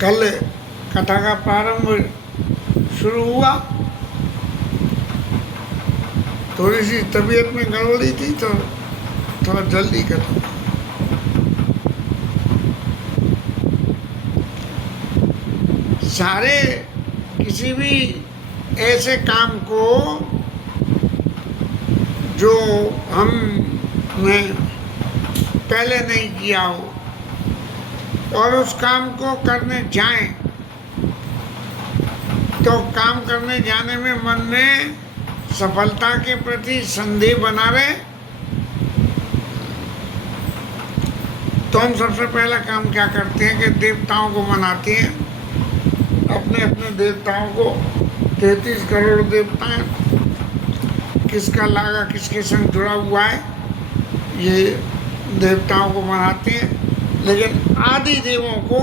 कल कथा का प्रारंभ शुरू हुआ। थोड़ी सी तबीयत में गड़बड़ी थी तो थोड़ा जल्दी कथा। सारे किसी भी ऐसे काम को जो हमने पहले नहीं किया हो और उस काम को करने जाएं तो काम करने जाने में मन में सफलता के प्रति संदेह बना रहे तो हम सबसे पहला काम क्या करते हैं कि देवताओं को मनाते हैं। अपने अपने देवताओं को 33 करोड़ देवता हैं, किसका लागा किसके संग जुड़ा हुआ है ये देवताओं को मनाते हैं। लेकिन आदि देवों को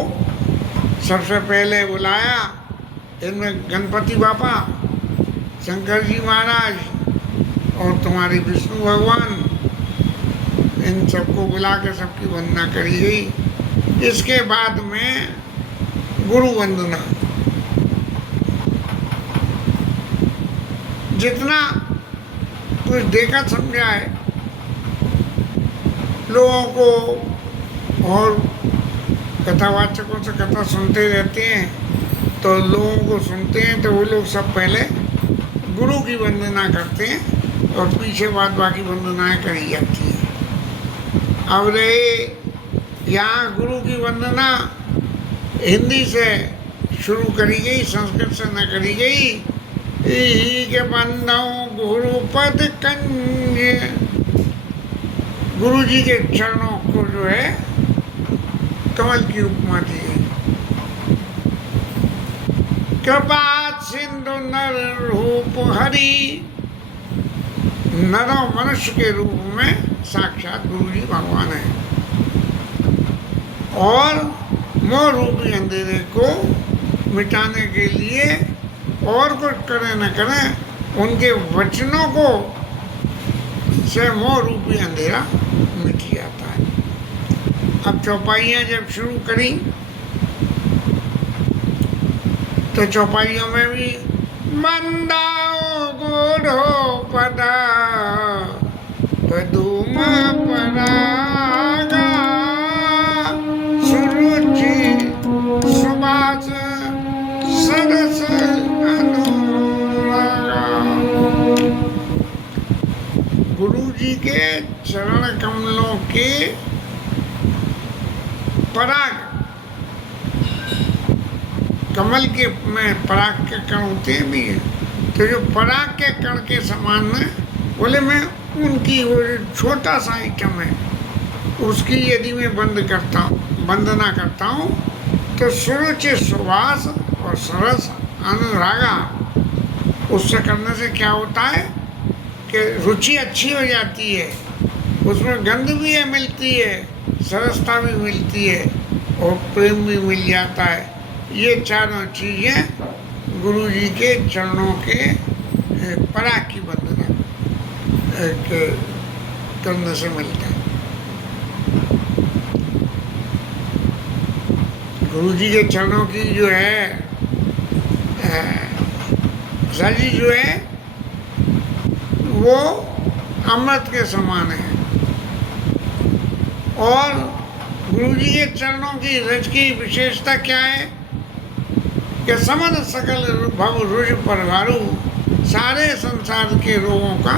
सबसे पहले बुलाया। इनमें गणपति बाबा, शंकर जी महाराज और तुम्हारी विष्णु भगवान, इन सबको बुला के सबकी वंदना करी गई। इसके बाद में गुरु वंदना। जितना कुछ देखा समझा है लोगों को और कथावाचकों से कथा सुनते रहते हैं तो लोगों को सुनते हैं तो वो लोग सब पहले गुरु की वंदना करते हैं और पीछे बाद बाकी वंदनाएं करी जाती हैं। अब रहे यहाँ गुरु की वंदना हिंदी से शुरू करी गई, संस्कृत से न करी गई। ही के बंदों गुरु पद कंज, गुरु जी के चरणों को जो है कमल की उपमा दी है। कृपा सिंधु नर रूप हरि, नरों मनुष्य के रूप में साक्षात गुरु जी भगवान है और मोह रूपी अंधेरे को मिटाने के लिए और कुछ करें न करें उनके वचनों को से मोह रूपी अंधेरा मिट जाता है। अब चौपाइयाँ जब शुरू करी तो चौपाइयों में भी मंदाओ गुरु पदा पदुमा परागा सुरुचि सुबास सरस अनुरागा। गुरु जी के चरण कमलों के पराग, कमल के में पराग के कण होते हैं भी है तो जो पराग के कण के समान है बोले मैं उनकी वो छोटा सा आइटम है उसकी यदि मैं वंदना करता हूँ तो सुरुचि सुवास और सरस अनुरागा, उससे करने से क्या होता है कि रुचि अच्छी हो जाती है, उसमें गंध भी है मिलती है, सरसता भी मिलती है और प्रेम भी मिल जाता है। ये चारों चीज़ें गुरु जी के चरणों के पराग की वंदना करने से मिलता है। गुरु जी के चरणों की जो है रजी जो है वो अमृत के समान है और गुरु जी के चरणों की रज की विशेषता क्या है कि समन सकल भव रुज परवारू, सारे संसार के रोगों का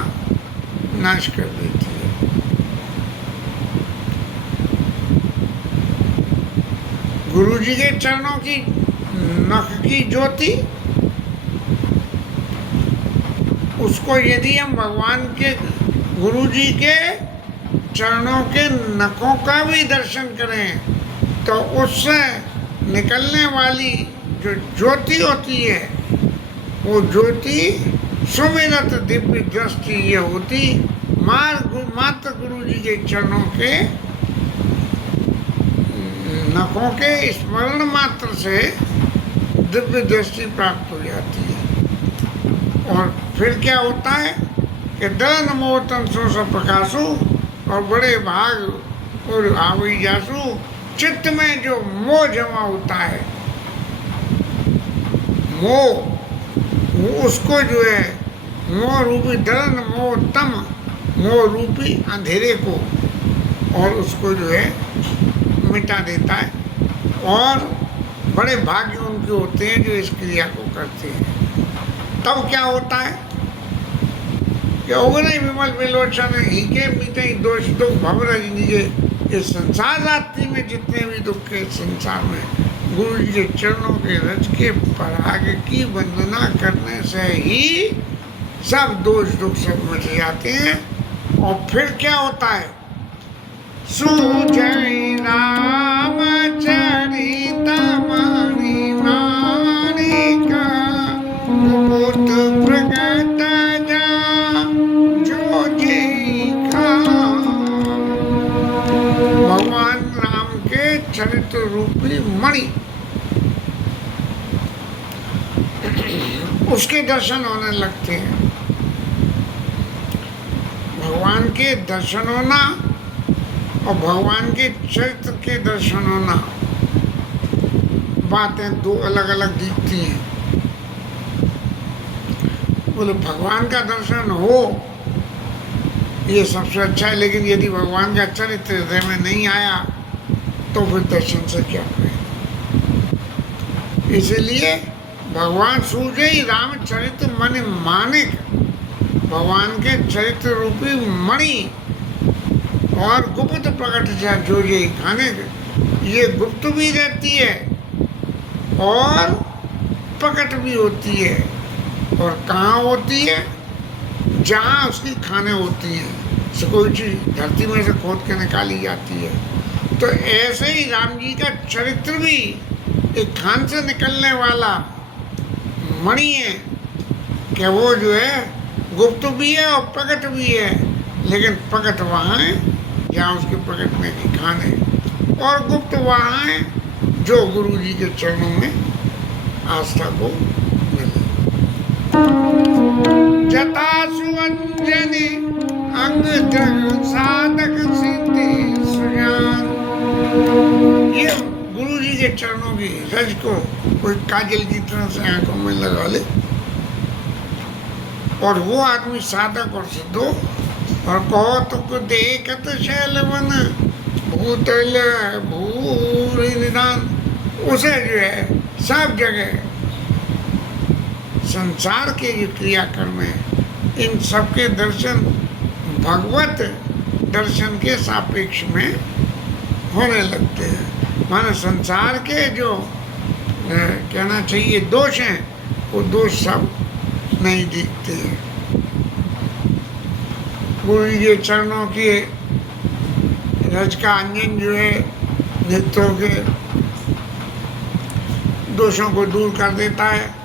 नाश कर देती है। गुरु जी के चरणों की नख की ज्योति, उसको यदि हम भगवान के गुरु जी के चरणों के नखों का भी दर्शन करें तो उससे निकलने वाली जो ज्योति होती है वो ज्योति सुमिरत दिव्य दृष्टि ये होती मात्र गुरु जी के चरणों के नखों के स्मरण मात्र से दिव्य दृष्टि प्राप्त हो जाती है। और फिर क्या होता है कि दलन मोतन सो सब प्रकाशु और बड़े भाग और आवई जासु, चित्त में जो मोह जमा होता है मोह, वो उसको जो है मोह रूपी डरन, मोह तम, मोह रूपी अंधेरे को और उसको जो है मिटा देता है। और बड़े भाग्य उनके होते हैं जो इस क्रिया को करते हैं। तब क्या होता है कि उगने विमल विलोचन ही के मीते दोष दुख भवरज निजे। इस संसार रात्रि में जितने भी दुख के संसार में गुरु जी के चरणों के रज के पराग की वंदना करने से ही सब दोष दुख सब मिट जाते हैं। और फिर क्या होता है, सूझई राम चरितमणि माणिका मुकुट प्रगट जा जो जेखा। भगवान राम के चरित्र रूपी मणि, उसके दर्शन होने लगते हैं। भगवान के दर्शन होना और भगवान के चरित्र के दर्शन होना, बातें दो अलग अलग दिखती हैं। बोले भगवान का दर्शन हो ये सबसे अच्छा है, लेकिन यदि भगवान का चरित्र हृदय में नहीं आया तो फिर दर्शन से क्या करें। इसलिए भगवान सूझे ही रामचरित्र मन मानिक, भगवान के चरित्र रूपी मणि और गुप्त प्रकट जो ये खाने, ये गुप्त भी रहती है और प्रकट भी होती है। और कहाँ होती है, जहाँ उसकी खाने होती हैं। से कोई चीज़ धरती में से खोद के निकाली जाती है, तो ऐसे ही राम जी का चरित्र भी एक खान से निकलने वाला मणि है कि वो जो है गुप्त भी है और प्रकट भी है। लेकिन प्रकट वहाँ है जहाँ उसके प्रकटने की खान है, और गुप्त वहाँ है जो गुरु जी के चरणों में आस्था को मिले। जता सुअंजनी अंग जग साधक सिद्धि सुजान। ये गुरु जी के चरणों की रज को कोई काजल की तरह से आंखों में लगा ले, और वो आदमी साधक और सिद्ध हो। और कौतुक देखत शैलवन भूतल भूरि निदान, उसे जो है सब जगह संसार के जो क्रियाकर्म है, इन सबके दर्शन भगवत दर्शन के सापेक्ष में होने लगते हैं। माने संसार के जो कहना चाहिए दोष हैं, वो दोष सब नहीं दिखते हैं। गुरु जी के चरणों के रज का अंजन जो है नित्यों के दोषों को दूर कर देता है।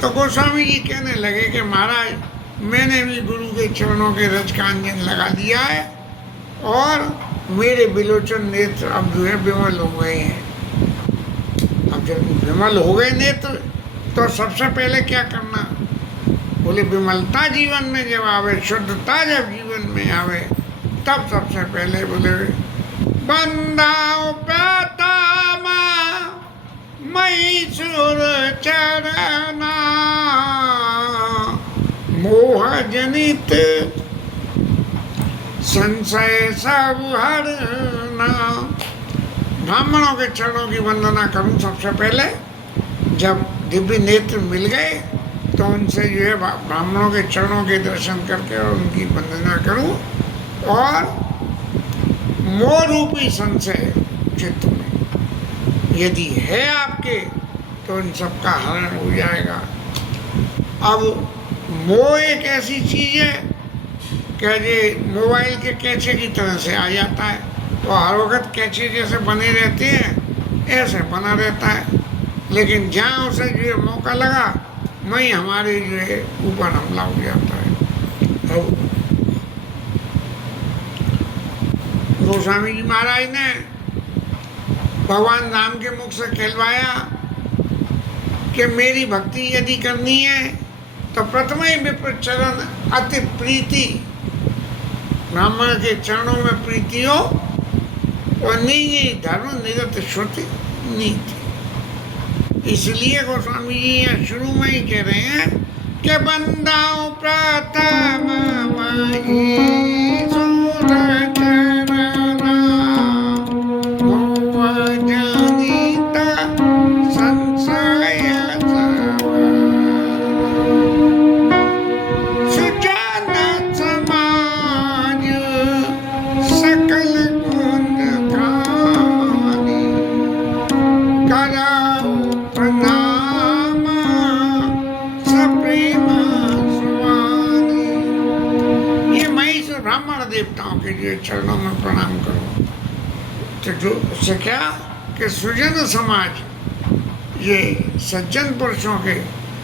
तो गोस्वामी जी कहने लगे कि महाराज मैंने भी गुरु के चरणों के रज का अंजन लगा दिया है और मेरे बिलोचन नेत्र अब जो है विमल हो गए हैं। अब जब विमल हो गए नेत्र तो सबसे पहले क्या करना, बोले विमलता जीवन में जब आवे, शुद्धता जब जीवन में आवे, तब सबसे पहले बोले बंदाओ प्याता मई सुर चरना मोह जनित संशय सब हरना। ब्राह्मणों के चरणों की वंदना करूं सबसे पहले। जब दिव्य नेत्र मिल गए तो उनसे जो है ब्राह्मणों के चरणों के दर्शन करके और उनकी वंदना करूं, और मोह रूपी संशय चित्त में यदि है आपके तो इन सब का हरण हो जाएगा। अब मोह एक ऐसी चीज़ है कि ये मोबाइल के कैचे की तरह से आ जाता है, तो हर वक्त कैचे जैसे बने रहते हैं ऐसे बना रहता है। लेकिन जहाँ उसे जो है मौका लगा वहीं हमारे जो है ऊपर हमला हो जाता है। अब गोस्वामी जी महाराज ने भगवान राम के मुख से कहलवाया कि मेरी भक्ति यदि करनी है तो प्रथम ही विप्र चरण अति प्रीति, ब्राह्मण के चरणों में प्रीति हो, और नहीं धर्म निरत श्रुति नीति। इसलिए गोस्वामी जी यहाँ शुरू में ही कह रहे हैं कि बंदाओ प्रथम देवताओं के लिए चरणों में प्रणाम करो। तो जो उससे क्या कि सुजन समाज, ये सज्जन पुरुषों के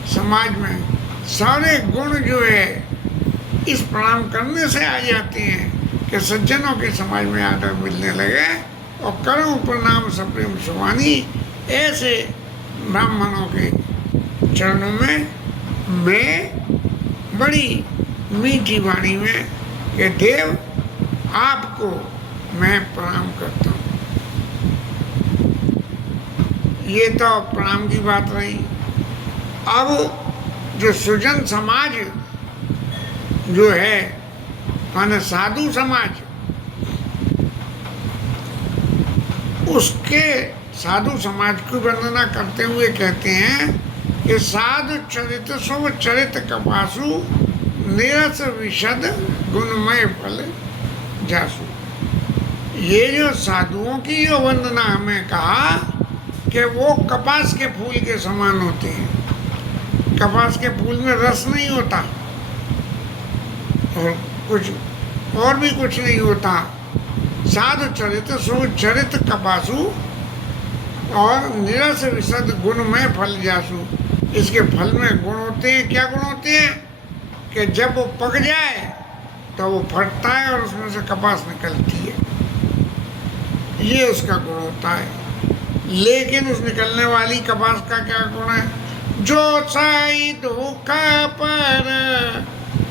समाज में सारे गुण जो है इस प्रणाम करने से आ जाते हैं कि सज्जनों के समाज में आदर मिलने लगे। और करो प्रणाम सप्रेम सुवानी, ऐसे ब्राह्मणों के चरणों में मैं बड़ी मीठी वाणी में कि देव आपको मैं प्रणाम करता हूँ। ये तो प्रणाम की बात रही। अब जो सुजन समाज जो है माने साधु समाज, उसके साधु समाज की वंदना करते हुए कहते हैं कि साधु चरित शुभ चरित कपासु निरस विशद गुणमय फल जासु। ये जो साधुओं की जो वंदना हमें कहा कि वो कपास के फूल के समान होते हैं। कपास के फूल में रस नहीं होता और कुछ और भी कुछ नहीं होता। साधु चरित सुचरित कपासु और निरस विशद गुणमय फल जासु। इसके फल में गुण होते हैं। क्या गुण होते हैं कि जब वो पक जाए तो वो फटता है और उसमें से कपास निकलती है, ये उसका गुण होता है। लेकिन उस निकलने वाली कपास का क्या गुण है? जो साई दुख पर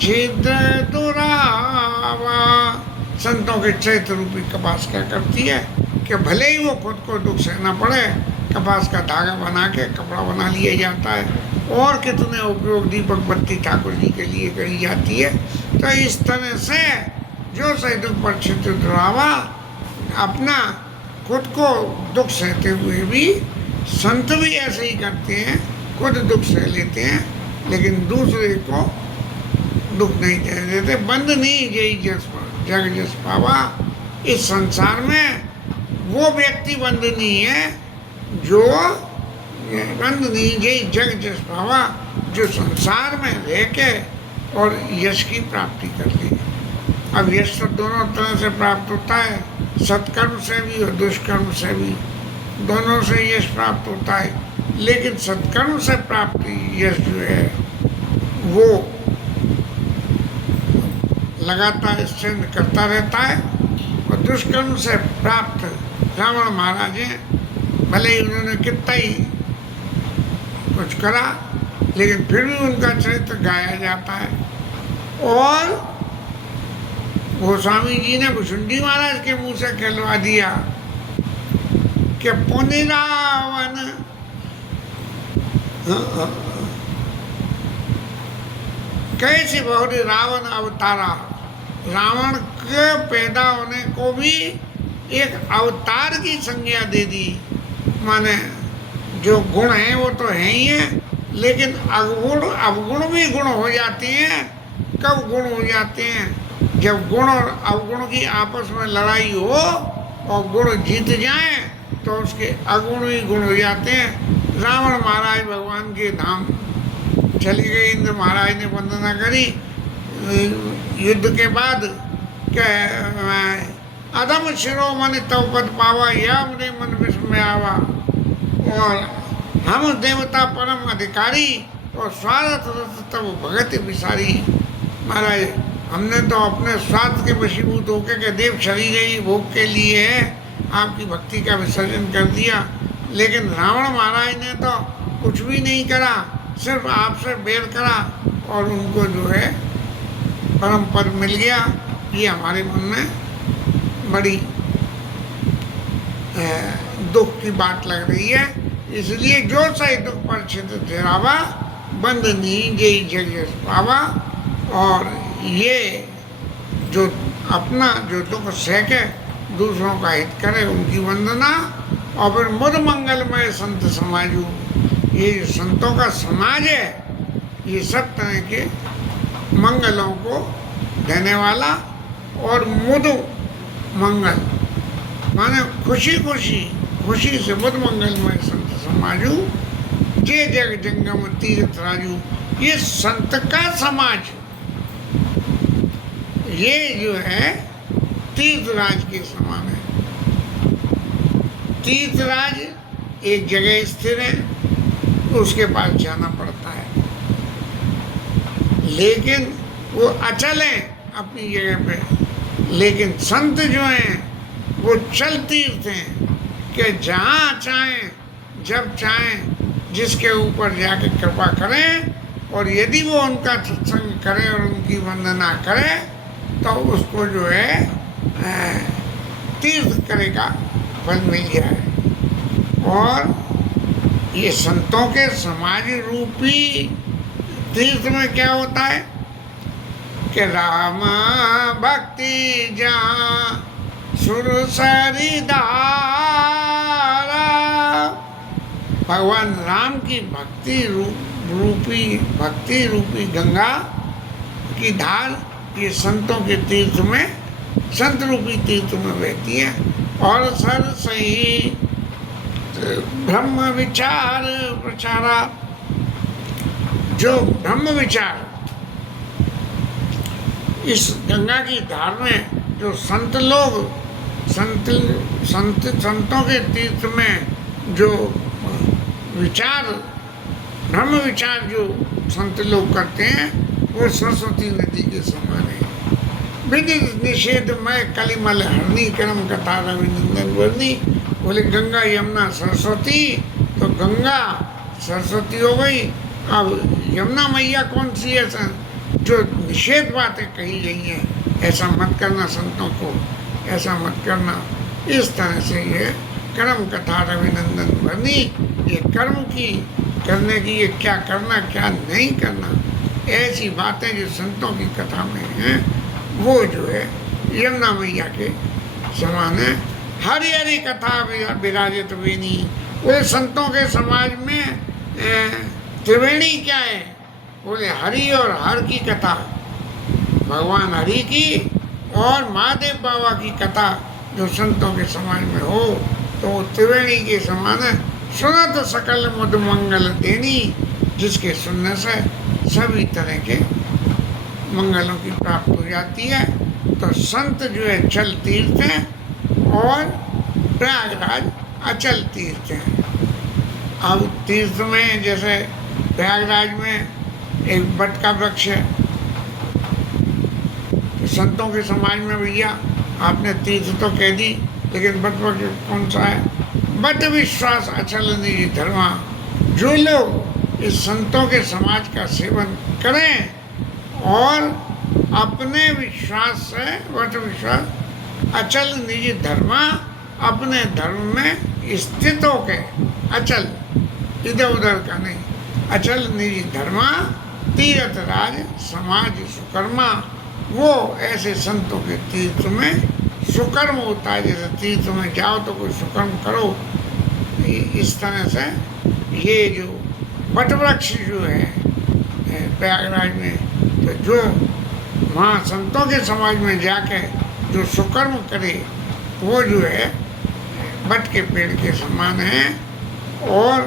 छिद्र दुरावा। संतों के चैत्र रूपी कपास क्या करती है कि भले ही वो खुद को दुख सहना पड़े, कपास का धागा बना के कपड़ा बना लिया जाता है। और कितने उपयोग दीपक बत्ती ठाकुर जी के लिए करी जाती है। तो इस तरह से जो सही दुख पर छिद्र दुरावा, अपना खुद को दुख सहते हुए भी संत भी ऐसे ही करते हैं, खुद दुख सह लेते हैं लेकिन दूसरे को दुख नहीं दे देते। बंद नहीं जय जस जग जस पावा। इस संसार में वो व्यक्ति बंदनी है जो बंदनी जय जग जस पावा, जो संसार में रह के और यश की प्राप्ति कर ले। अब यश तो दोनों तरह से प्राप्त होता है, सत्कर्म से भी और दुष्कर्म से भी, दोनों से यश प्राप्त होता है। लेकिन सत्कर्म से प्राप्ति यश जो है वो लगातार स्थिर करता रहता है। और दुष्कर्म से प्राप्त रावण महाराज हैं, भले ही उन्होंने कितना ही कुछ करा लेकिन फिर भी उनका चरित्र गाया जाता है। और गोस्वामी जी ने भुसुंडी महाराज के मुंह से कहलवा दिया कि पुनि रावण कैसे बहुरी रावण अवतारा। रावण के पैदा होने को भी एक अवतार की संज्ञा दे दी। माने जो गुण हैं वो तो हैं ही हैं, लेकिन अवगुण भी गुण हो जाते हैं। कब गुण हो जाते हैं? जब गुण और अवगुण की आपस में लड़ाई हो और गुण जीत जाए तो उसके अगुण ही गुण हो जाते हैं। रावण महाराज भगवान के धाम चले गए, इंद्र महाराज ने वंदना करी युद्ध के बाद कि अदम शिरोमणि तव पद पावा या मुझे मन विश्व में आवा। और हम देवता परम अधिकारी और स्वार्थ तब भगत विसारी। महाराज हमने तो अपने स्वार्थ के वशीभूत होकर के देव शरीर ही भोग के लिए है आपकी भक्ति का विसर्जन कर दिया। लेकिन रावण महाराज ने तो कुछ भी नहीं करा, सिर्फ आपसे बैर करा और उनको जो है परम पद मिल गया। ये हमारे मन में बड़ी दुख की बात लग रही है। इसलिए जो सही दुख पर छिद तेरावा बंद नहीं जय जगह पावा। और ये जो अपना जो दुख सहके दूसरों का हित करे उनकी वंदना। और फिर मुद मंगलमय संत समाजू, ये संतों का समाज है, ये सब तरह के मंगलों को देने वाला। और मुद मंगल माने खुशी खुशी, खुशी से मुद मंगलमय संत समाजू जे जग जंगम तीर्थ राजू। ये संत का समाज, ये जो है तीर्थराज के समान है। तीर्थराज एक जगह स्थिर है, उसके पास जाना पड़ता है, लेकिन वो अचल है अपनी जगह पे। लेकिन संत जो हैं वो चल तीर्थ हैं कि जहाँ चाहें जब चाहें जिसके ऊपर जाके कृपा करें। और यदि वो उनका सत्संग करे और उनकी वंदना करे तो उसको जो है तीर्थ करेगा फल मिल जाए। और ये संतों के समाज रूपी तीर्थ में क्या होता है कि राम भक्ति जहाँ सुरसरी धारा, भगवान राम की भक्ति रूपी गंगा की धार ये संतों के तीर्थ में, संत रूपी तीर्थ में बहती है। और सर सही ब्रह्म विचार प्रचारा, जो ब्रह्म विचार इस गंगा की धार में जो संत लोग संतों के तीर्थ में जो विचार ब्रह्म विचार जो संत लोग करते हैं वो सरस्वती नदी के समान है। विधि निषेध में कलिमल हरनी कर्म कथा रविनंदन वर्णी। बोले गंगा यमुना सरस्वती, तो गंगा सरस्वती हो गई। अब यमुना मैया कौन सी है जो निषेध बातें कही गई हैं, ऐसा मत करना संतों को, ऐसा मत करना। इस तरह से ये कर्म कथा रविनंदन वर्णी, ये कर्म की करने की, ये क्या करना क्या नहीं करना, ऐसी बातें जो संतों की कथा में हैं वो जो है यमुना मैया के समान है। हरि हरि कथा विराजित वेणी। वो संतों के समाज में त्रिवेणी क्या है? बोले हरि और हर की कथा, भगवान हरि की और महादेव बाबा की कथा जो संतों के समाज में हो तो त्रिवेणी के समान है। सुनत सकल मुद मंगल देनी, जिसके सुनने से सभी तरह के मंगलों की प्राप्त हो जाती है। तो संत जो है चल तीर्थ है और प्रयागराज अचल तीर्थ है। अब तीर्थ में जैसे प्रयागराज में एक बट का वृक्ष है, संतों के समाज में भैया आपने तीर्थ तो कह दी, लेकिन बट वृक्ष कौन सा है? बट विश्वास अचल निजी धर्मा। जो लोग इस संतों के समाज का सेवन करें और अपने विश्वास से, वट विश्वास अचल निजी धर्मा, अपने धर्म में स्थित होके, अचल इधर उधर का नहीं, अचल निजी धर्मा तीर्थ राज समाज सुकर्मा। वो ऐसे संतों के तीर्थ में सुकर्म होता है। जैसे तीर्थ में जाओ तो कोई सुकर्म करो, इस तरह से ये जो बट वृक्ष जो है प्रयागराज में, तो जो वहाँ संतों के समाज में जाके जो सुकर्म करे वो जो है बट के पेड़ के समान है। और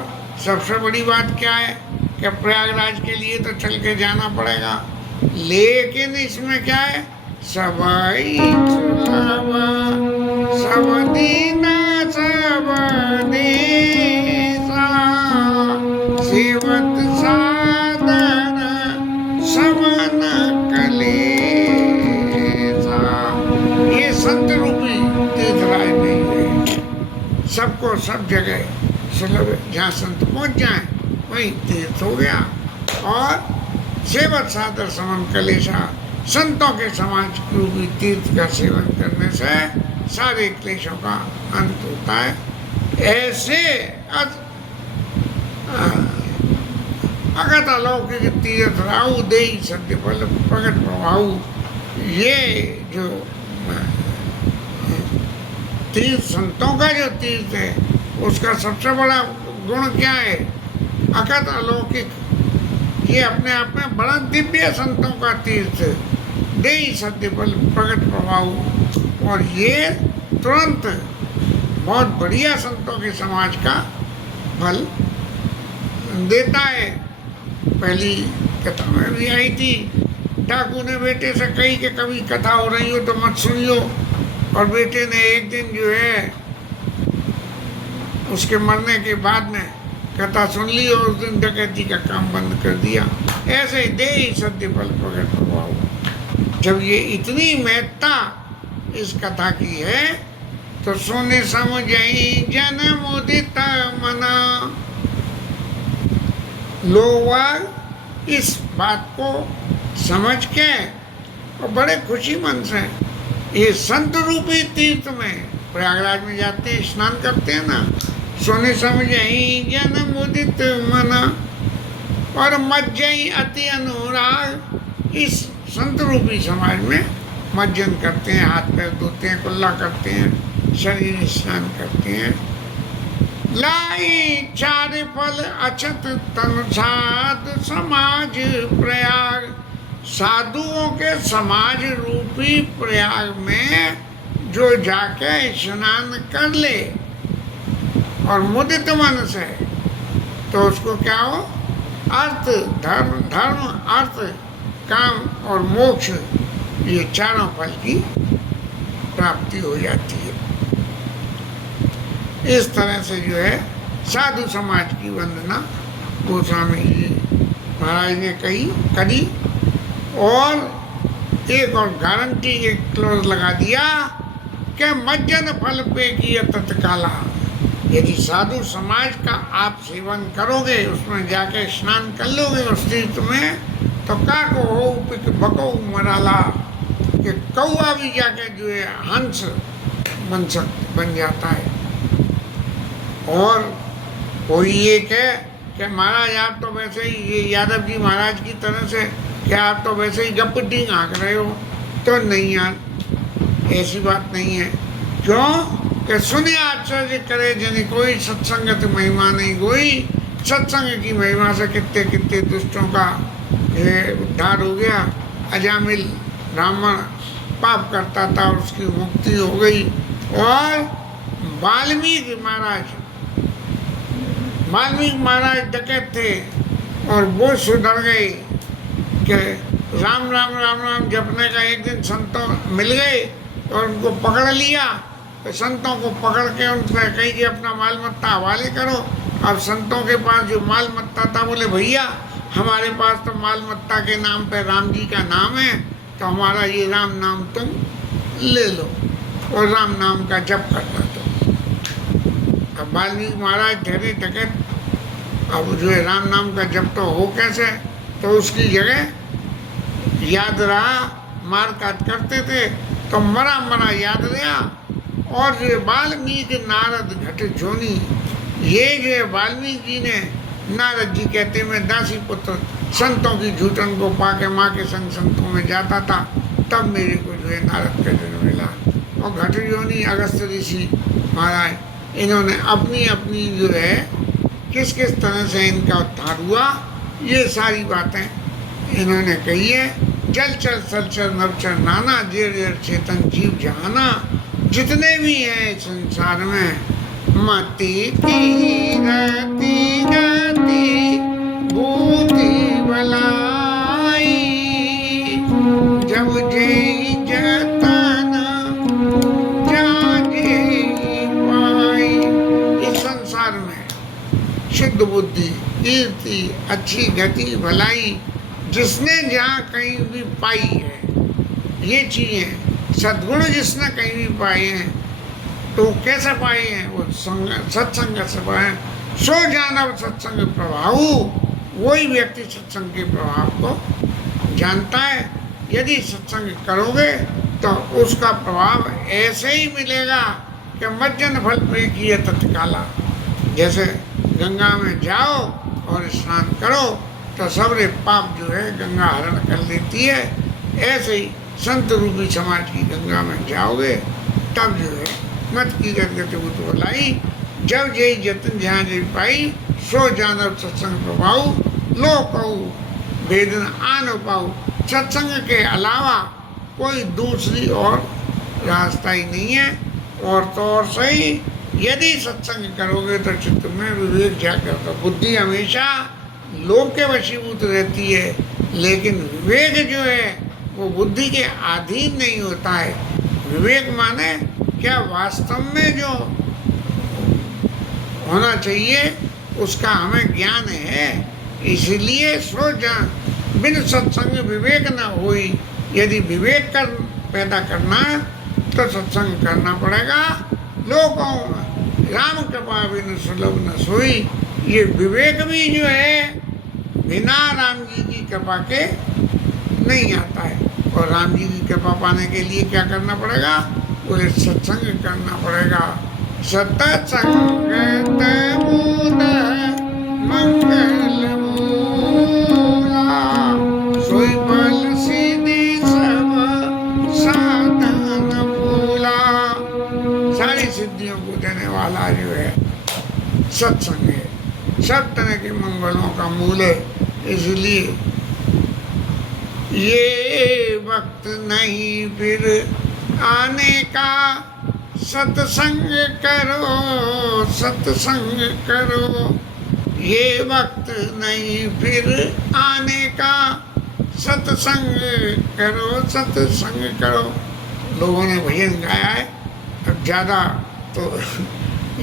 सबसे बड़ी बात क्या है कि प्रयागराज के लिए तो चल के जाना पड़ेगा, लेकिन इसमें क्या है? सबई चुलावा सब दीना सब देसा, सेवत साधन समन कलेसा। ये संत रूपी तीर्थराज में है, सबको सब जगह सुलभ, जहाँ संत पहुँच जाए वहीं तीर्थ हो गया। और सेवत साधन समन कलेसा, संतों के समाज रूपी तीर्थ का सेवन करने से सारे क्लेशों का अंत होता है। ऐसे अगत अलौकिक तीर्थ राहु देई सत्य फल प्रकट प्रभाव। ये जो तीर्थ संतों का जो तीर्थ है उसका सबसे बड़ा गुण क्या है? अकत अलौकिक, ये अपने आप में बड़ा दिव्य संतों का तीर्थ, देई सत्य फल प्रकट प्रभाव। और ये तुरंत बहुत बढ़िया संतों के समाज का फल देता है। पहली कथा में भी आई थी, डाकू ने बेटे से कही कि कभी कथा हो रही हो तो मत सुनियो, और बेटे ने एक दिन जो है उसके मरने के बाद में कथा सुन ली और उस दिन डकैती का काम बंद कर दिया। ऐसे ही दे सत्य फल प्रकट प्रभाव। जब ये इतनी महत्ता इस कथा की है तो सोने समझई जन मुदित मना, लोग इस बात को समझ के और बड़े खुशी मन से ये संत रूपी तीर्थ में प्रयागराज में जाते हैं, स्नान करते हैं ना, सोने समझई जन मुदित मना और मज्जई अति अनुराग, इस संत रूपी समाज में मज्जन करते हैं, हाथ पैर धोते हैं, कुल्ला करते हैं, शरीर स्नान करते हैं। लाई चार फल अछत तन साध समाज प्रयाग, साधुओं के समाज रूपी प्रयाग में जो जाके स्नान कर ले और मुदित मन से, तो उसको क्या हो? अर्थ धर्म, धर्म अर्थ काम और मोक्ष, ये चारों फल की प्राप्ति हो जाती है। इस तरह से जो है साधु समाज की वंदना गोस्वामी जी महाराज ने करी और एक और गारंटी, एक क्लोज लगा दिया कि मज्जन फल पे की तत्काला। यदि साधु समाज का आप सेवन करोगे, उसमें जाके स्नान कर लोगे उस तीर्थ में, तो का को हो पिक बको मराला, कि कौआ भी जाके जो है हंस बन जाता है। और कोई ये कहे कि महाराज आप तो वैसे ही, ये यादव जी महाराज की तरह से, क्या आप तो वैसे ही गपटी हाँक रहे हो, तो नहीं यार, ऐसी बात नहीं है। क्यों कि सुने आश्चर्य करे जने कोई, सत्संगत महिमा नहीं कोई, सत्संग की महिमा से कितने कितने दुष्टों का ये उद्धार हो गया। अजामिल ब्राह्मण पाप करता था और उसकी मुक्ति हो गई। और वाल्मीकि महाराज डकैत थे और वो सुधर गए कि राम राम राम राम जपने का। एक दिन संतों मिल गए और उनको पकड़ लिया, तो संतों को पकड़ के उनसे कही कि अपना माल मत्ता हवाले करो। अब संतों के पास जो माल मत्ता था, बोले भैया हमारे पास तो माल मत्ता के नाम पे राम जी का नाम है, तो हमारा ये राम नाम तुम ले लो और राम नाम का जप करना। तो अब वाल्मीकि महाराज ठहरे डकैत, अब जो है राम नाम का जप तो हो कैसे, तो उसकी जगह याद रहा, मार काट करते थे तो मरा याद रहा। और जो वाल्मीकि नारद घट जोनी, ये जो वाल्मीकि जी ने, नारद जी कहते मैं दासी पुत्र संतों की झूठन को पाके माँ के संग संतों में जाता था, तब मेरे को जो है नारद का जन्म मिला। और घट जोनी अगस्त ऋषि महाराज, इन्होंने अपनी अपनी जो है किस किस तरह से इनका उद्धार हुआ, ये सारी बातें इन्होंने कही है। जल चल सलचर नवचर नाना, जेर जेर चेतन जीव जहाना, जितने भी हैं संसार में, मति तीरती गति भूति बलाई, जब जे जतन जाजे पाई। इस संसार में शुद्ध बुद्धि, कीर्ति, अच्छी गति, भलाई जिसने जहाँ कहीं भी पाई है, ये चीज़ें सद्गुण जिसने कहीं भी पाए हैं, तो कैसे पाए हैं? वो सत्संग से पाए हैं। सो जानव सत्संग प्रभाव, वही व्यक्ति सत्संग के प्रभाव को जानता है। यदि सत्संग करोगे तो उसका प्रभाव ऐसे ही मिलेगा कि मज्जन फल पे किए तत्काला। जैसे गंगा में जाओ और स्नान करो तो सबरे पाप जो है गंगा हरण कर लेती है। ऐसे ही संत रूपी समाज की गंगा में जाओगे तब जो है मत की गति तो भलाई। जब जय जतन जहाँ जय पाई सो जानव सत्संग प्रभाऊ लो कहू वेदन आन पाऊ। सत्संग के अलावा कोई दूसरी और रास्ता ही नहीं है। और तो और सही यदि सत्संग करोगे तो चित्त में विवेक जागृत। बुद्धि हमेशा लोभ के वशीभूत रहती है, लेकिन विवेक जो है वो बुद्धि के अधीन नहीं होता है। विवेक माने क्या वास्तव में जो होना चाहिए उसका हमें ज्ञान है। इसलिए सो जान बिन सत्संग विवेक न होई। यदि विवेक कर पैदा करना है तो सत्संग करना पड़ेगा। लोगों राम कृपा बिन सुलभ न सोई। ये विवेक भी जो है बिना राम जी की कृपा के नहीं आता है। और राम जी की कृपा पाने के लिए क्या करना पड़ेगा? बोले सत्संग करना पड़ेगा। सत्संग मंगल मूला सोई बल सीधी सब साधन मूला। सारी सिद्धियों को देने वाला जो है सत्संग है, सब तरह के मंगलों का मूल है। इसलिए ये वक्त नहीं फिर आने का, सत्संग करो सत्संग करो। ये वक्त नहीं फिर आने का, सत्संग करो सत्संग करो। लोगों ने भजन गाया है, अब ज़्यादा तो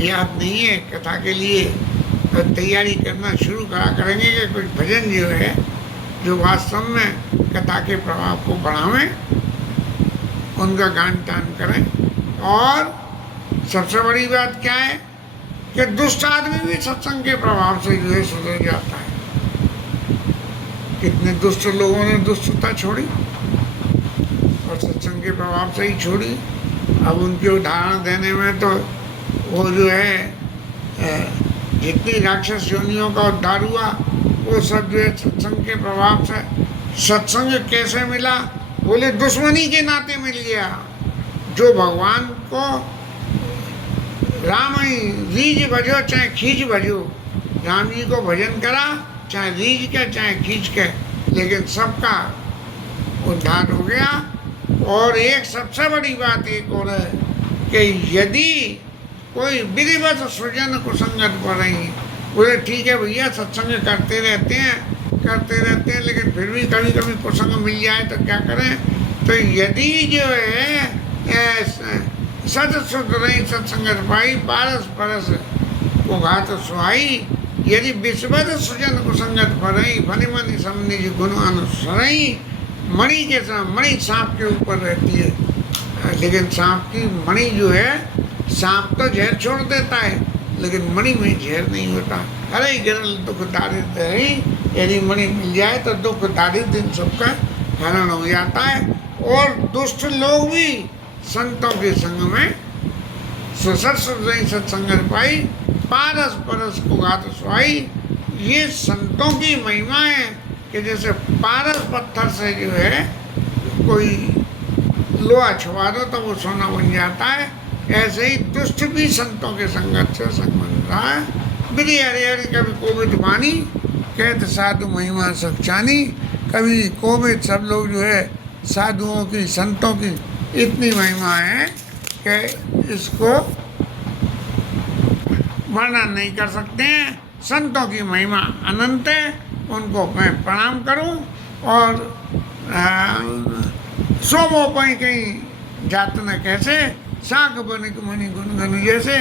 याद नहीं है कथा के लिए। और तैयारी करना शुरू करा करेंगे कि कुछ भजन जो है जो वास्तव में कथा के प्रभाव को बढ़ावें, उनका गान टान करें। और सबसे बड़ी बात क्या है कि दुष्ट आदमी भी सत्संग के प्रभाव से जो है सुधर जाता है। कितने दुष्ट लोगों ने दुष्टता छोड़ी और सत्संग के प्रभाव से ही छोड़ी। अब उनके उदाहरण देने में तो वो जो है जितनी राक्षस योनियों का उद्धार हुआ वो सब जो है सत्संग के प्रभाव से। सत्संग कैसे मिला? बोले दुश्मनी के नाते मिल गया। जो भगवान को राम ही रीझ भजो चाहे खींच भजो, राम जी को भजन करा चाहे रीझ के चाहे खींच के, लेकिन सबका उद्धार हो गया। और एक सबसे बड़ी बात एक और है कि यदि कोई विधिवत सृजन कुसंगत पर रही, बोले ठीक है भैया सत्संग करते रहते हैं लेकिन फिर भी कभी कभी कुसंग मिल जाए तो क्या करें? तो यदि जो है सत शुद्ध रही सत्संगत पाई, पारस परस को घात सुहाई। यदि विषवत सृजन कुसंगत पर रही, फनि मनि समनिज गुण अनुसरई। मणि के मणि सांप के ऊपर रहती है, लेकिन सांप की मणि जो है, सांप तो जहर छोड़ देता है लेकिन मणि में जहर नहीं होता। अरे गिरल दुख दारिद्र है, यदि मणि मिल जाए तो दुख दारिद्र इन सबका हरण हो जाता है। और दुष्ट लोग भी संतों के संग में सत्संग पाई, पारस परस को घात सुहाई। ये संतों की महिमा है कि जैसे पारस पत्थर से जो है कोई लोहा छुआ दो तो वो सोना बन जाता है, ऐसे ही दुष्ट भी संतों के संगत से संग बन रहा है। विधि हरि हरि कभी कोविद वाणी कहत साधु महिमा सक्षानी। कभी कोविद सब लोग जो है साधुओं की संतों की इतनी महिमा है कि इसको वर्णन नहीं कर सकते हैं। संतों की महिमा अनंत है, उनको मैं प्रणाम करूं। और सोमो पई कहीं जात न कैसे, साग बनिक मणि गुन गनु। जैसे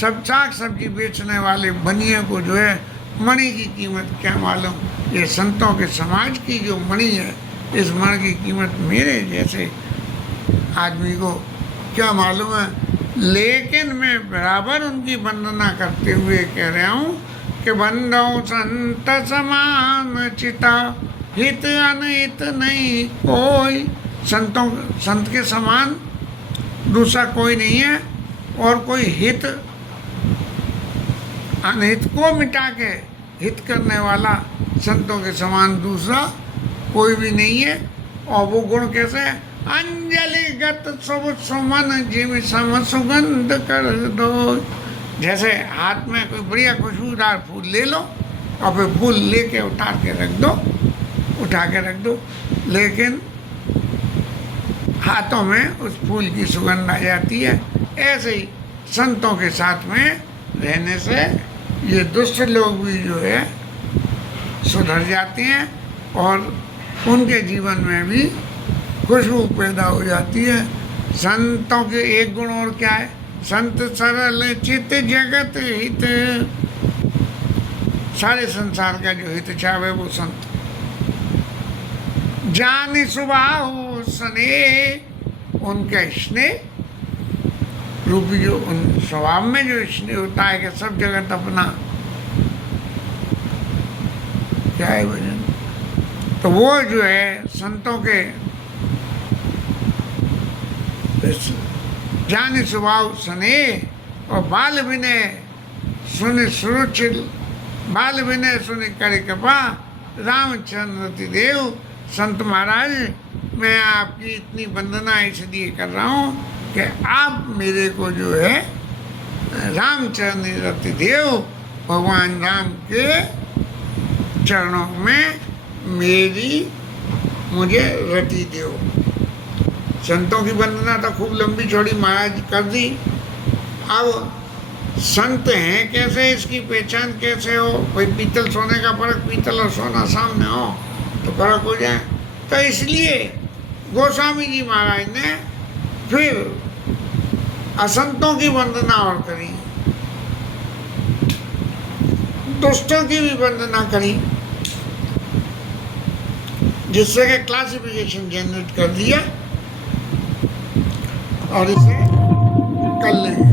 सब साग सब्जी बेचने वाले बनिए को जो है मणि की कीमत क्या मालूम, ये संतों के समाज की जो मणि है, इस मणि की कीमत मेरे जैसे आदमी को क्या मालूम है। लेकिन मैं बराबर उनकी वंदना करते हुए कह रहा हूँ कि बंदो संत समान चिता, हित अनहित नहीं कोई। संत के समान दूसरा कोई नहीं है और कोई हित अनहित को मिटा के हित करने वाला संतों के समान दूसरा कोई भी नहीं है। और वो गुण कैसे है? अंजलिगत सब सुमन जिम सम सुगंध कर दो। जैसे हाथ में कोई बढ़िया खुशबूदार फूल ले लो और फिर फूल लेके उठा के रख दो, लेकिन हाथों में उस फूल की सुगंध आ जाती है। ऐसे ही संतों के साथ में रहने से ये दुष्ट लोग भी जो है सुधर जाते हैं और उनके जीवन में भी खुशबू पैदा हो जाती है। संतों के एक गुण और क्या है? संत सरल चित जगत हित। सारे संसार का जो हित चाहे वो संत। जान स्वभाव स्नेह, उनका स्नेह रूपी जो उन स्वभाव में जो स्नेह होता है कि सब जगत अपना क्या है भजन, तो वो जो है संतों के जान स्वभाव स्नेह और बाल विनय सुन सुरुचिल, बाल विनय सुन करे कृपा रामचंद्र देव। संत महाराज, मैं आपकी इतनी वंदना इसलिए कर रहा हूँ कि आप मेरे को जो है रामचंद्र देव भगवान राम के चरणों में मुझे रति दो। संतों की वंदना तो खूब लंबी चौड़ी महाराज कर दी। अब संत हैं कैसे, इसकी पहचान कैसे हो? भाई पीतल सोने का फर्क, पीतल और सोना सामने हो तो फर्क हो जाए। तो इसलिए गोस्वामी जी महाराज ने फिर असंतों की वंदना और करी, दुष्टों की भी वंदना करी, जिससे कि क्लासिफिकेशन जनरेट कर दिया और इसे कर लेंगे।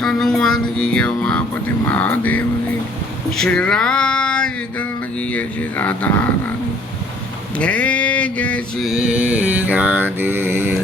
हनुमान की जय, उमापति महादेव की, श्री राज की जय, श्री राधा रानी जय, जय श्री राधे।